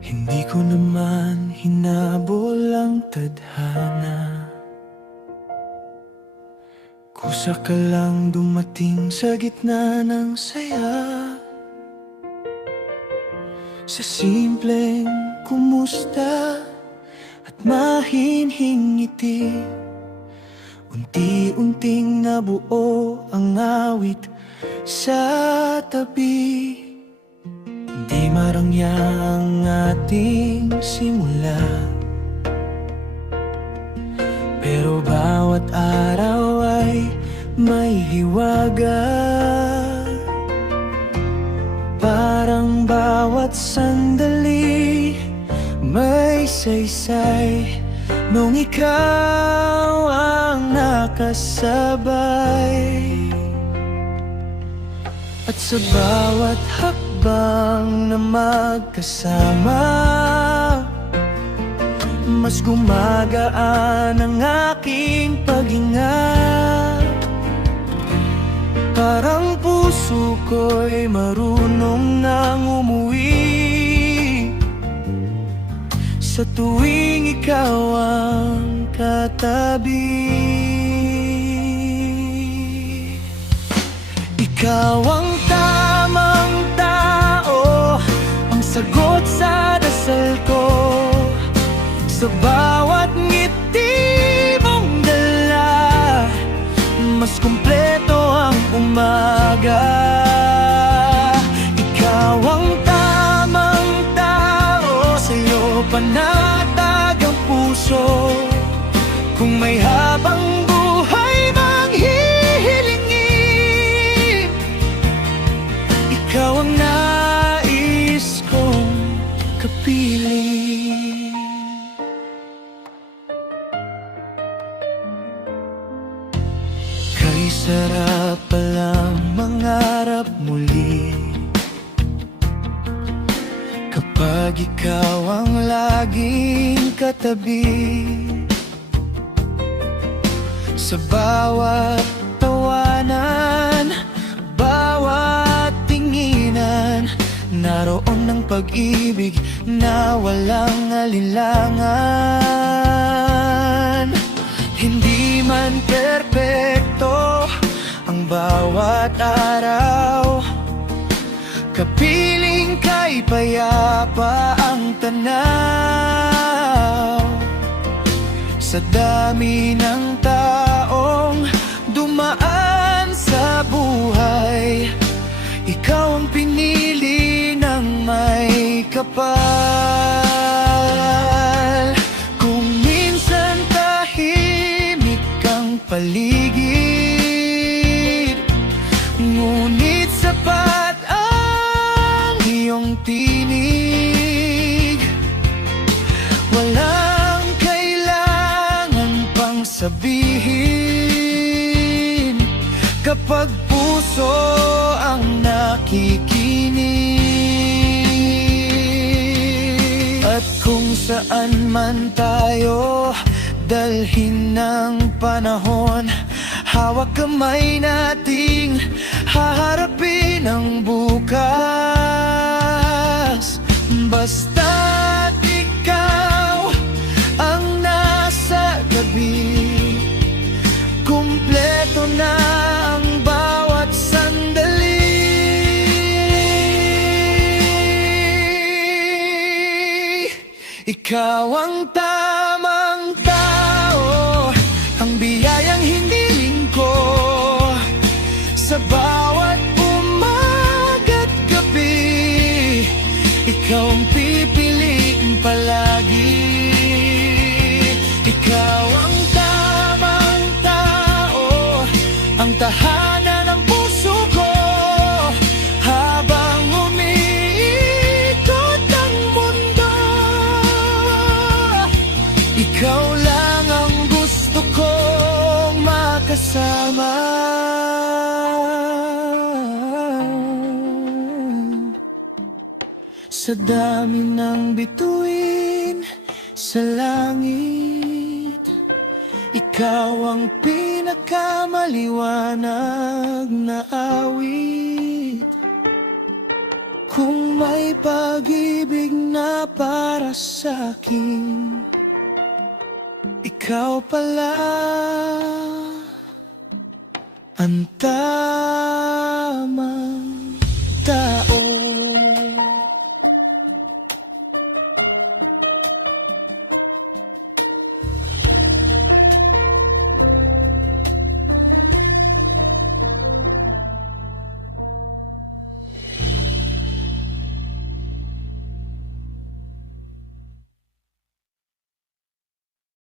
Hindi ko naman hinabol ang tadhana. Kusa ka lang dumating sa gitna ng saya. Sa simpleng kumusta at mahinhing ngiti, unti-unting nabuo ang awit sa tabi. Di marangya ang ating simula, pero bawat araw ay may hiwaga. Parang bawat sandali may saysay, nung ikaw ang nakasabay. At sa bawat hakbang na magkasama, mas gumagaan ang aking paghinga. Parang puso ko'y marunong nang umuwi sa tuwing ikaw ang katabi. Ikaw ang tamang tao, ang sagot sa dasal ko. Sa bawat ngiti mong dala, mas kumpleto ang umaga. Ikaw ang tamang tao, sa'yo panatag ang puso. Kung may habang buhay mang hihilingin, ikaw ang nais kong kapiling. Kay sarap palang mangarap muli kapag ikaw ang laging katabi. Sa bawat tawanan, bawat tinginan, naroon ang pag-ibig na walang alinlangan. Hindi man perpekto ang bawat araw, kapiling kay payapa ang tanaw. Sa dami ng taong dumaan sa buhay, ikaw ang pinili ng may kapal. Kung minsan tahimik ang paligid, ngunit sapat ang iyong tinig. Walang kailangan pang sabihin kapag puso ang nakikinig. At kung saan man tayo dalhin ng panahon, hawak kamay nating haharapin ang bukas. Basta't ikaw ang nasa gabi, kumpleto na ang bawat sandali. Ikaw ang tamang tao, ang biyayang hiniling ko. Sa bawat umaga't gabi, ikaw ang pipiliin palagi. Ikaw ang tamang tao, ang tahanan ng puso ko. Habang umiikot ang mundo, ikaw lang ang gusto kong makasama. Sa dami ng bituin sa langit, ikaw ang pinakamaliwanag na awit. Kung may pag-ibig na para sa'kin, ikaw pala ang tama.